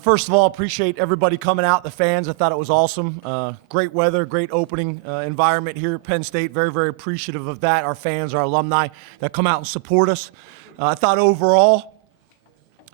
First of all, appreciate everybody coming out, the fans. I thought it was awesome. Great weather, great opening environment here at Penn State. Very, very appreciative of that. Our fans, our alumni that come out and support us. I thought overall,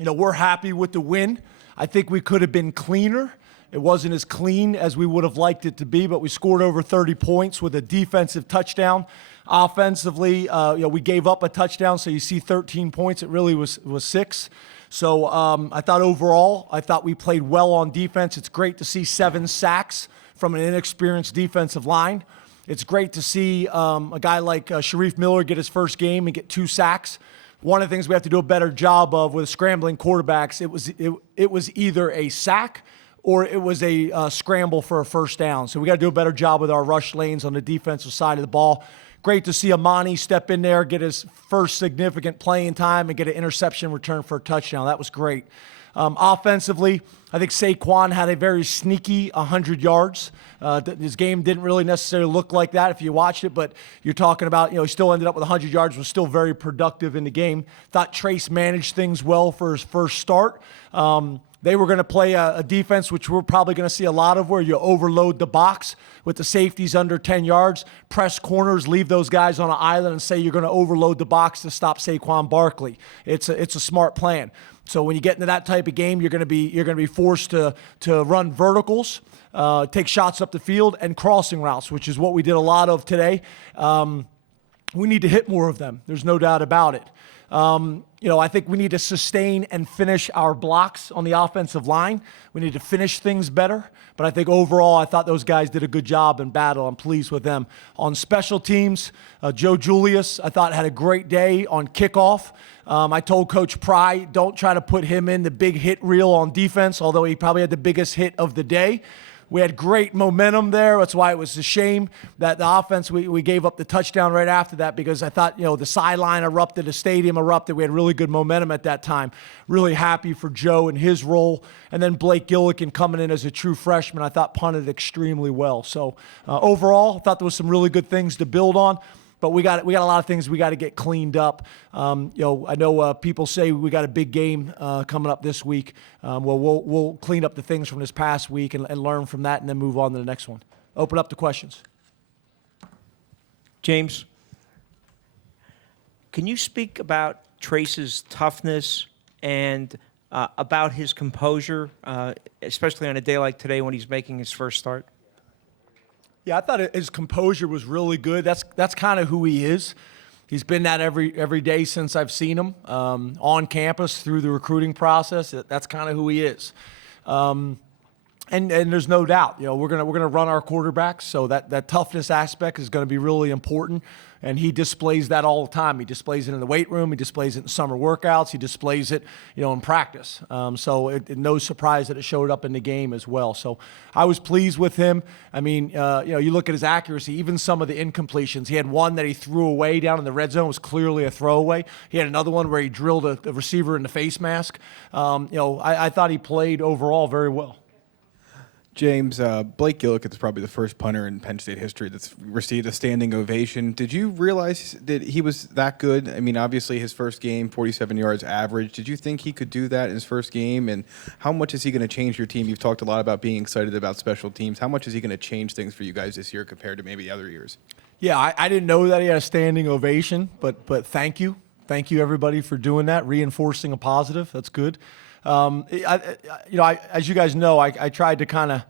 we're happy with the win. I think we could have been cleaner. It wasn't as clean as we would have liked it to be, but we scored over 30 points with a defensive touchdown. Offensively, we gave up a touchdown, so you see 13 points. It really was 6. So I thought overall, we played well on defense. It's great to see 7 sacks from an inexperienced defensive line. It's great to see a guy like Sharif Miller get his first game and get 2 sacks. One of the things we have to do a better job of with scrambling quarterbacks, it was either a sack or it was a scramble for a first down. So we got to do a better job with our rush lanes on the defensive side of the ball. Great to see Amani step in there, get his first significant playing time, and get an interception return for a touchdown. That was great. Offensively, I think Saquon had a very sneaky 100 yards. His game didn't really necessarily look like that if you watched it, but you're talking about, he still ended up with 100 yards, was still very productive in the game. Thought Trace managed things well for his first start. They were going to play a defense, which we're probably going to see a lot of, where you overload the box with the safeties under 10 yards, press corners, leave those guys on an island, and say you're going to overload the box to stop Saquon Barkley. It's a smart plan. So when you get into that type of game, you're going to be forced to run verticals, take shots up the field, and crossing routes, which is what we did a lot of today. We need to hit more of them. There's no doubt about it. I think we need to sustain and finish our blocks on the offensive line. We need to finish things better. But I think overall, I thought those guys did a good job in battle. I'm pleased with them. On special teams, Joe Julius, I thought, had a great day on kickoff. I told Coach Pry, don't try to put him in the big hit reel on defense, although he probably had the biggest hit of the day. We had great momentum there. That's why it was a shame that the offense, we gave up the touchdown right after that, because I thought, the sideline erupted, the stadium erupted. We had really good momentum at that time. Really happy for Joe and his role. And then Blake Gillikin coming in as a true freshman, I thought punted extremely well. So overall, I thought there was some really good things to build on. But we got a lot of things we got to get cleaned up. I know people say we got a big game coming up this week. We'll clean up the things from this past week and learn from that, and then move on to the next one. Open up the questions. James, can you speak about Trace's toughness and about his composure, especially on a day like today when he's making his first start? Yeah, I thought his composure was really good. That's kind of who he is. He's been that every day since I've seen him on campus through the recruiting process. That's kind of who he is. And there's no doubt, we're gonna run our quarterbacks, so that toughness aspect is going to be really important. And he displays that all the time. He displays it in the weight room. He displays it in summer workouts. He displays it, in practice. So no surprise that it showed up in the game as well. So I was pleased with him. I mean, you look at his accuracy, even some of the incompletions. He had one that he threw away down in the red zone, was clearly a throwaway. He had another one where he drilled a receiver in the face mask. I thought he played overall very well. James, Blake Gillikin is probably the first punter in Penn State history that's received a standing ovation. Did you realize that he was that good? I mean, obviously his first game, 47 yards average. Did you think he could do that in his first game? And how much is he going to change your team? You've talked a lot about being excited about special teams. How much is he going to change things for you guys this year compared to maybe other years? Yeah, I didn't know that he had a standing ovation, but thank you. Thank you, everybody, for doing that, reinforcing a positive. That's good. As you guys know, I tried to kind of,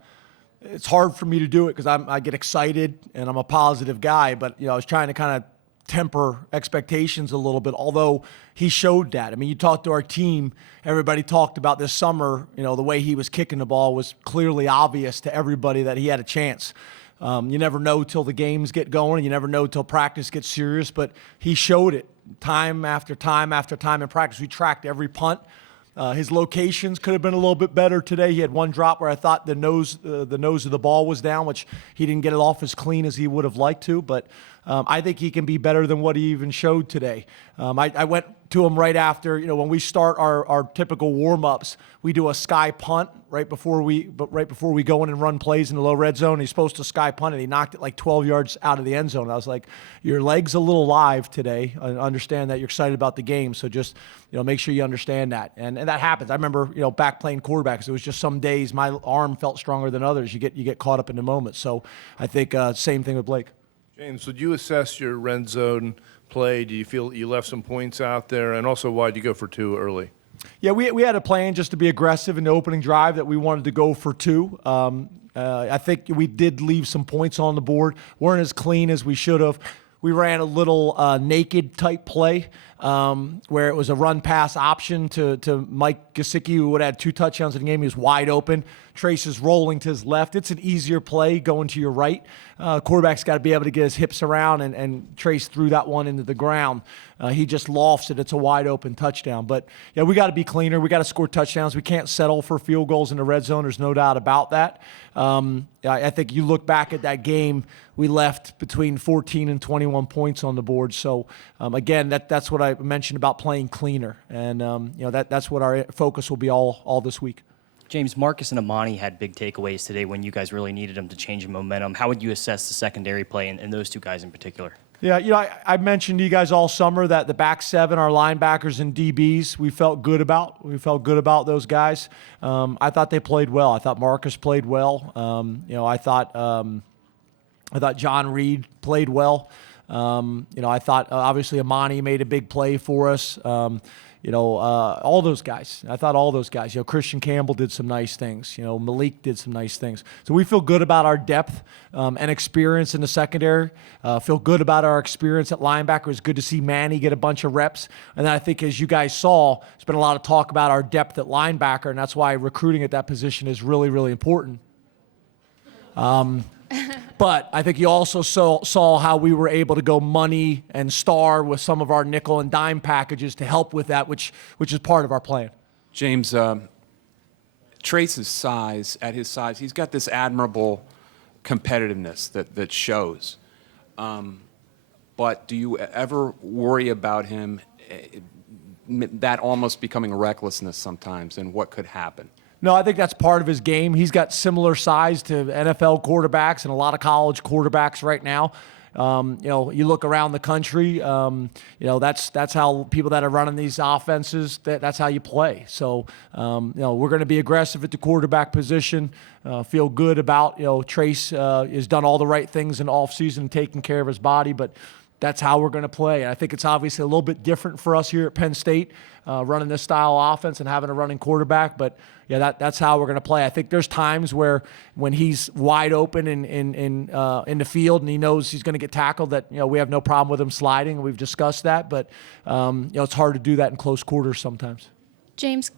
it's hard for me to do it because I get excited and I'm a positive guy, but, I was trying to kind of temper expectations a little bit, although he showed that. I mean, you talked to our team, everybody talked about this summer, the way he was kicking the ball was clearly obvious to everybody that he had a chance. You never know till the games get going, and you never know till practice gets serious, but he showed it time after time after time in practice. We tracked every punt. His locations could have been a little bit better today. He had one drop where I thought the nose of the ball was down, which he didn't get it off as clean as he would have liked to. But I think he can be better than what he even showed today. I went to him right after, when we start our typical warm-ups, we do a sky punt right before we go in and run plays in the low red zone. He's supposed to sky punt it. He knocked it like 12 yards out of the end zone. I was like, your leg's a little live today. I understand that you're excited about the game, so just make sure you understand that. And that happens. I remember back playing quarterbacks. It was just some days my arm felt stronger than others. You get caught up in the moment. So I think same thing with Blake. James, would you assess your red zone play? Do you feel you left some points out there? And also, why'd you go for 2 early? Yeah, we had a plan just to be aggressive in the opening drive that we wanted to go for 2. I think we did leave some points on the board. Weren't as clean as we should have. We ran a little naked type play where it was a run-pass option to Mike Gesicki, who would have had 2 touchdowns in the game. He was wide open. Trace is rolling to his left. It's an easier play going to your right. Quarterback's got to be able to get his hips around, and Trace threw that one into the ground. He just lofts it. It's a wide open touchdown. But, yeah, we got to be cleaner. We got to score touchdowns. We can't settle for field goals in the red zone. There's no doubt about that. I think you look back at that game, we left between 14 and 21 points on the board. So, again, that's what I mentioned about playing cleaner. And, that's what our focus will be all this week. James, Marcus and Amani had big takeaways today when you guys really needed them to change momentum. How would you assess the secondary play and those 2 guys in particular? Yeah, I mentioned to you guys all summer that the back 7, our linebackers and DBs, we felt good about. We felt good about those guys. I thought they played well. I thought Marcus played well. I thought John Reed played well. I thought obviously Amani made a big play for us. All those guys. I thought all those guys. Christian Campbell did some nice things. Malik did some nice things. So we feel good about our depth and experience in the secondary. Feel good about our experience at linebacker. It's good to see Manny get a bunch of reps. And then I think, as you guys saw, there's been a lot of talk about our depth at linebacker, and that's why recruiting at that position is really, really important. But I think you also saw how we were able to go money and star with some of our nickel and dime packages to help with that, which is part of our plan. James, Trace's size, at his size, he's got this admirable competitiveness that shows. But do you ever worry about him, that almost becoming recklessness sometimes, and what could happen? No, I think that's part of his game. He's got similar size to NFL quarterbacks and a lot of college quarterbacks right now. You look around the country, that's how people that are running these offenses, that's how you play. So, we're going to be aggressive at the quarterback position, feel good about, Trace has done all the right things in offseason, taking care of his body, but that's how we're going to play. And I think it's obviously a little bit different for us here at Penn State, running this style of offense and having a running quarterback. But, yeah, that's how we're going to play. I think there's times where when he's wide open in the field and he knows he's going to get tackled that, we have no problem with him sliding, and we've discussed that. But, it's hard to do that in close quarters sometimes. James,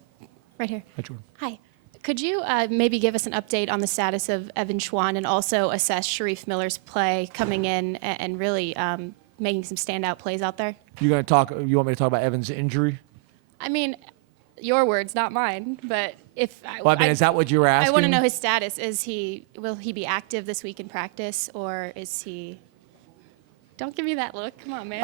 right here. Hi, Jordan. Hi. Could you maybe give us an update on the status of Evan Schwan and also assess Sharif Miller's play coming in and really making some standout plays out there? You want me to talk about Evan's injury? I mean, your words, not mine. But if is that what you were asking? I want to know his status. Will he be active this week in practice, or is he? Don't give me that look. Come on, man.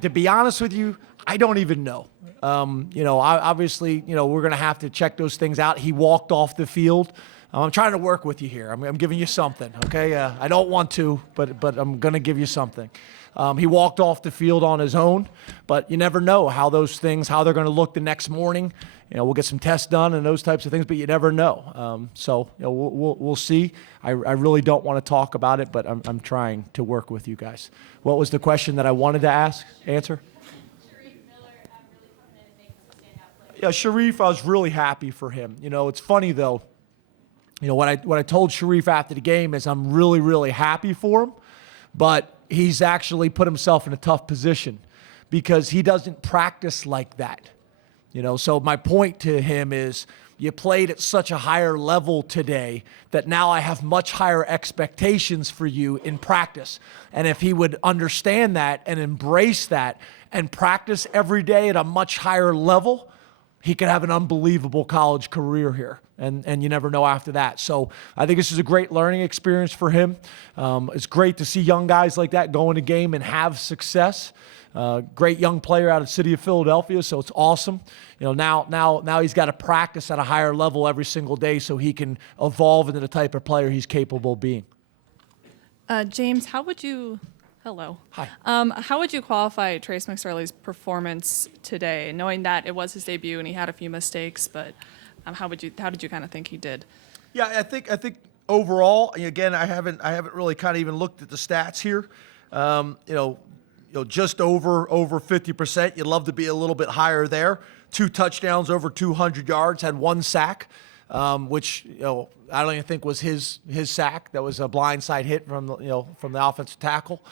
To be honest with you, I don't even know. Obviously, we're going to have to check those things out. He walked off the field. I'm trying to work with you here. I'm giving you something, okay? I don't want to, but I'm going to give you something. He walked off the field on his own, but you never know how they're going to look the next morning. We'll get some tests done and those types of things, but you never know. We'll see. I really don't want to talk about it, but I'm trying to work with you guys. What was the question that I wanted to answer? Yeah, Sharif, I was really happy for him. It's funny, though. What I told Sharif after the game is I'm really, really happy for him, but he's actually put himself in a tough position because he doesn't practice like that. So my point to him is you played at such a higher level today that now I have much higher expectations for you in practice. And if he would understand that and embrace that and practice every day at a much higher level, he could have an unbelievable college career here. and you never know after that. So I think this is a great learning experience for him. It's great to see young guys like that go in a game and have success. Great young player out of the city of Philadelphia, so it's awesome. Now he's got to practice at a higher level every single day so he can evolve into the type of player he's capable of being. James, how would you? Hello. Hi. How would you qualify Trace McSorley's performance today, knowing that it was his debut and he had a few mistakes? But how did you kind of think he did? Yeah, I think overall, again, I haven't really kind of even looked at the stats here. Just over 50%. You'd love to be a little bit higher there. 2 touchdowns, over 200 yards, had 1 sack, which I don't even think was his sack. That was a blindside hit from the offensive tackle.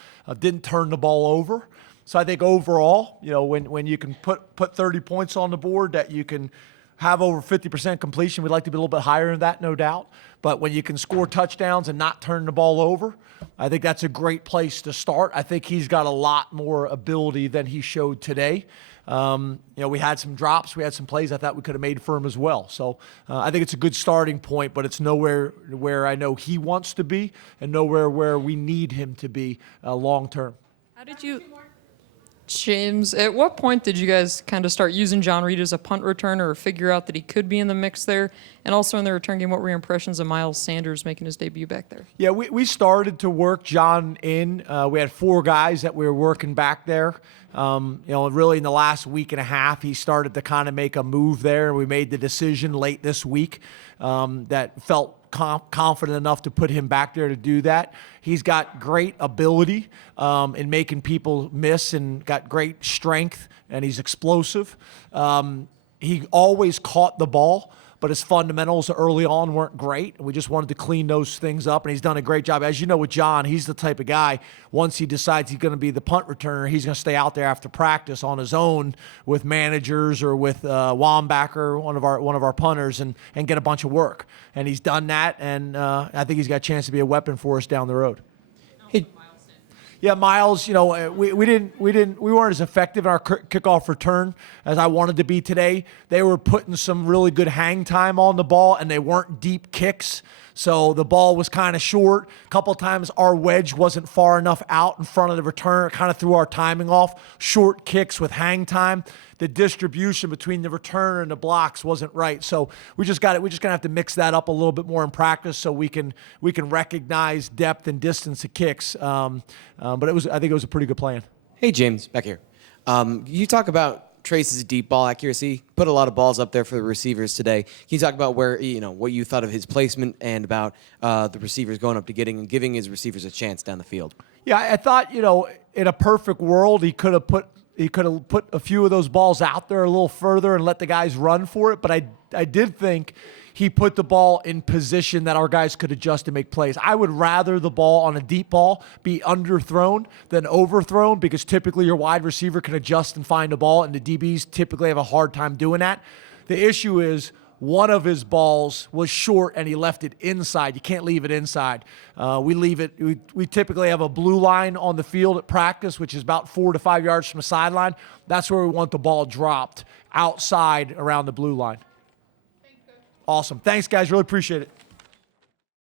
Didn't turn the ball over. So I think overall, when you can put 30 points on the board, that you can have over 50% completion. We'd like to be a little bit higher than that, no doubt. But when you can score touchdowns and not turn the ball over, I think that's a great place to start. I think he's got a lot more ability than he showed today. We had some drops. We had some plays I thought we could have made for him as well. So I think it's a good starting point, but it's nowhere where I know he wants to be and nowhere where we need him to be long term. How did you? James, at what point did you guys kind of start using John Reed as a punt returner or figure out that he could be in the mix there? And also in the return game, what were your impressions of Miles Sanders making his debut back there? Yeah, we started to work John in. We had 4 guys that we were working back there. Really in the last week and a half, he started to kind of make a move there. We made the decision late this week that felt confident enough to put him back there to do that. He's got great ability in making people miss and got great strength, and he's explosive. He always caught the ball, but his fundamentals early on weren't great. We just wanted to clean those things up, and he's done a great job. As you know with John, he's the type of guy, once he decides he's going to be the punt returner, he's going to stay out there after practice on his own with managers or with Wambacher, one of our punters, and get a bunch of work. And he's done that, and I think he's got a chance to be a weapon for us down the road. Yeah, Miles, we weren't as effective in our kickoff return as I wanted to be today. They were putting some really good hang time on the ball, and they weren't deep kicks. So the ball was kind of short. A couple of times our wedge wasn't far enough out in front of the return. It kind of threw our timing off. Short kicks with hang time. The distribution between the returner and the blocks wasn't right. So we're just gonna have to mix that up a little bit more in practice so we can recognize depth and distance of kicks. But I think it was a pretty good plan. Hey James, back here. You talk about Trace's deep ball accuracy. Put a lot of balls up there for the receivers today. Can you talk about what you thought of his placement and about the receivers going up to giving his receivers a chance down the field? Yeah, I thought in a perfect world he could have put a few of those balls out there a little further and let the guys run for it. But I did think he put the ball in position that our guys could adjust to make plays. I would rather the ball on a deep ball be underthrown than overthrown, because typically your wide receiver can adjust and find the ball, and the DBs typically have a hard time doing that. The issue is one of his balls was short and he left it inside. You can't leave it inside. We typically have a blue line on the field at practice, which is about 4 to 5 yards from the sideline. That's where we want the ball dropped, outside around the blue line. Awesome. Thanks, guys. Really appreciate it.